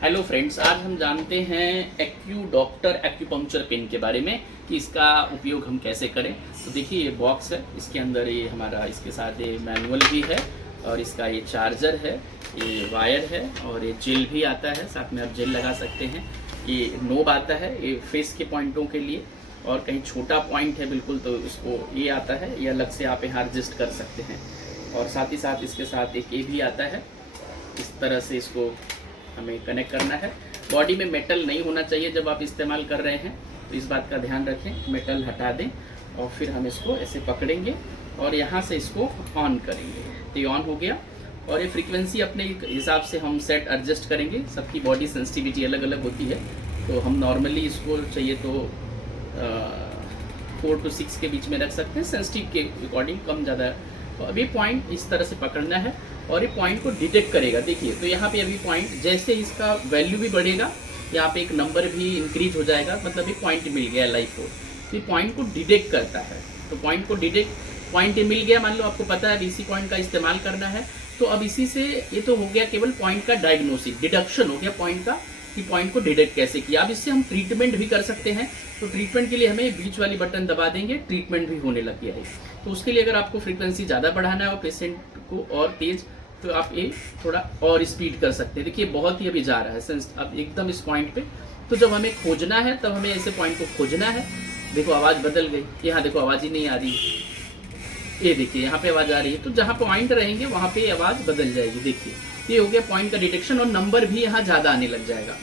Hello friends, आज हम जानते हैं एक्यू डॉक्टर एक्यूपंक्चर पेन के बारे में कि इसका उपयोग हम कैसे करें। तो देखिए ये बॉक्स है, इसके अंदर ये हमारा इसके साथ ये मैनुअल भी है और इसका ये चार्जर है, ये वायर है और ये जेल भी आता है, साथ में आप जेल लगा सकते हैं। ये नोब आता है ये फेस के पॉइंटों के लिए, और कहीं छोटा पॉइंट है बिल्कुल तो इसको ये आता है, ये अलग से आप यहाँ एडजस्ट कर सकते हैं। और साथ ही साथ इसके साथ एक ये भी आता है, इस तरह से इसको हमें कनेक्ट करना है। बॉडी में मेटल नहीं होना चाहिए जब आप इस्तेमाल कर रहे हैं, तो इस बात का ध्यान रखें, मेटल हटा दें और फिर हम इसको ऐसे पकड़ेंगे और यहाँ से इसको ऑन करेंगे। तो ये ऑन हो गया और ये फ्रीक्वेंसी अपने हिसाब से हम सेट एडजस्ट करेंगे। सबकी बॉडी सेंसिटिविटी अलग अलग होती है, तो हम नॉर्मली इसको चाहिए तो 4 to 6 के बीच में रख सकते हैं, सेंसिटिव के अकॉर्डिंग कम ज़्यादा। तो अभी पॉइंट इस तरह से पकड़ना है और ये पॉइंट को डिटेक्ट करेगा। देखिए तो यहाँ पे अभी पॉइंट जैसे इसका वैल्यू भी बढ़ेगा, यहाँ पे एक नंबर भी इंक्रीज हो जाएगा, मतलब ये पॉइंट मिल गया लाइफ को। तो ये पॉइंट को डिटेक्ट करता है, तो पॉइंट को डिटेक्ट पॉइंट मिल गया, मान लो आपको पता है इसी पॉइंट का इस्तेमाल करना है, तो अब इसी से ये तो हो गया केवल पॉइंट का डायग्नोसिस, डिडक्शन हो गया पॉइंट का कि पॉइंट को डिटेक्ट कैसे किया। अब इससे हम ट्रीटमेंट भी कर सकते हैं, तो ट्रीटमेंट के लिए हमें बीच वाली बटन दबा देंगे, ट्रीटमेंट भी होने लग गया है। तो उसके लिए अगर आपको फ्रीक्वेंसी ज़्यादा बढ़ाना है और पेशेंट को और तेज, तो आप ये थोड़ा और स्पीड कर सकते हैं। देखिए बहुत ही अभी जा रहा है अब एकदम इस पॉइंट पे, तो जब हमें खोजना है तब हमें ऐसे पॉइंट को खोजना है। देखो आवाज़ बदल गई, यहाँ देखो आवाज़ ही नहीं आ रही, ये देखिए यहाँ पे आवाज़ आ रही है, तो जहाँ पॉइंट रहेंगे वहाँ पे आवाज़ बदल जाएगी। देखिए ये हो गया पॉइंट का डिटेक्शन और नंबर भी यहाँ ज़्यादा आने लग जाएगा,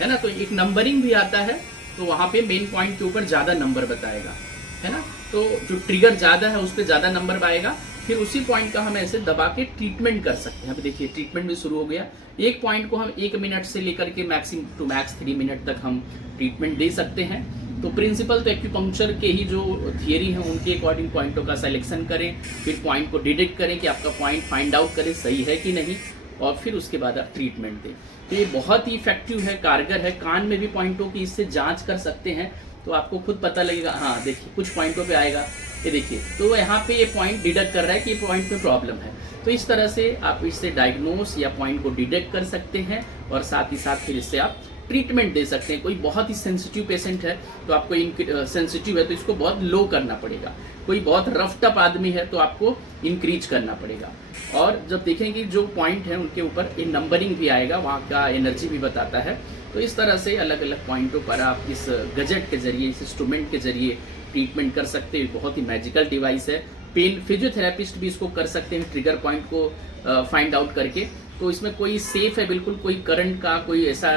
है ना। तो एक नंबरिंग भी आता है, तो वहाँ पे मेन पॉइंट के ऊपर ज़्यादा नंबर बताएगा, है ना। तो जो ट्रिगर ज़्यादा है उस पर ज़्यादा नंबर आएगा, फिर उसी पॉइंट का हम ऐसे दबा के ट्रीटमेंट कर सकते हैं। अभी देखिए ट्रीटमेंट भी शुरू हो गया। एक पॉइंट को हम 1 मिनट से लेकर के मैक्सिमम टू मैक्स 3 मिनट तक हम ट्रीटमेंट दे सकते हैं। तो प्रिंसिपल तो एक्यूपंक्चर के ही जो थियरी है उनके अकॉर्डिंग पॉइंटों का सिलेक्शन करें, फिर पॉइंट को डिटेक्ट करें कि आपका पॉइंट फाइंड आउट करें सही है कि नहीं, और फिर उसके बाद आप ट्रीटमेंट दें। तो ये बहुत ही इफेक्टिव है, कारगर है। कान में भी पॉइंटों की इससे जांच कर सकते हैं, तो आपको खुद पता लगेगा। हाँ देखिए कुछ पॉइंटों पे आएगा, ये देखिए तो यहाँ पे ये पॉइंट डिटेक्ट कर रहा है कि ये पॉइंट पे प्रॉब्लम है। तो इस तरह से आप इससे डायग्नोस या पॉइंट को डिटेक्ट कर सकते हैं और साथ ही साथ फिर इससे आप ट्रीटमेंट दे सकते हैं। कोई बहुत ही सेंसिटिव पेशेंट है तो आपको सेंसिटिव है तो इसको बहुत लो करना पड़ेगा, कोई बहुत रफ टफ आदमी है तो आपको इंक्रीज करना पड़ेगा। और जब देखेंगे जो पॉइंट है उनके ऊपर ये नंबरिंग भी आएगा, वहाँ का एनर्जी भी बताता है। तो इस तरह से अलग अलग पॉइंटों पर आप इस गजेट के जरिए, इस इंस्ट्रूमेंट के जरिए ट्रीटमेंट कर सकते हैं। बहुत ही मैजिकल डिवाइस है। पेन फिजियोथेरेपिस्ट भी इसको कर सकते हैं ट्रिगर पॉइंट को फाइंड आउट करके। तो इसमें कोई सेफ है बिल्कुल, कोई करंट का कोई ऐसा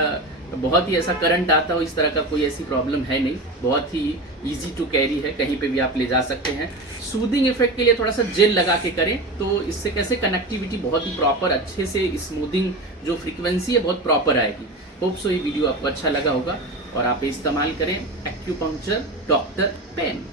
बहुत ही ऐसा करंट आता हो इस तरह का कोई ऐसी प्रॉब्लम है नहीं। बहुत ही इजी टू कैरी है, कहीं पे भी आप ले जा सकते हैं। सूदिंग इफेक्ट के लिए थोड़ा सा जेल लगा के करें, तो इससे कैसे कनेक्टिविटी बहुत ही प्रॉपर अच्छे से स्मूथिंग जो फ्रीक्वेंसी है बहुत प्रॉपर आएगी। होप सो ये वीडियो आपको अच्छा लगा होगा और आप इस्तेमाल करें एक्यूपंक्चर डॉक्टर पेन।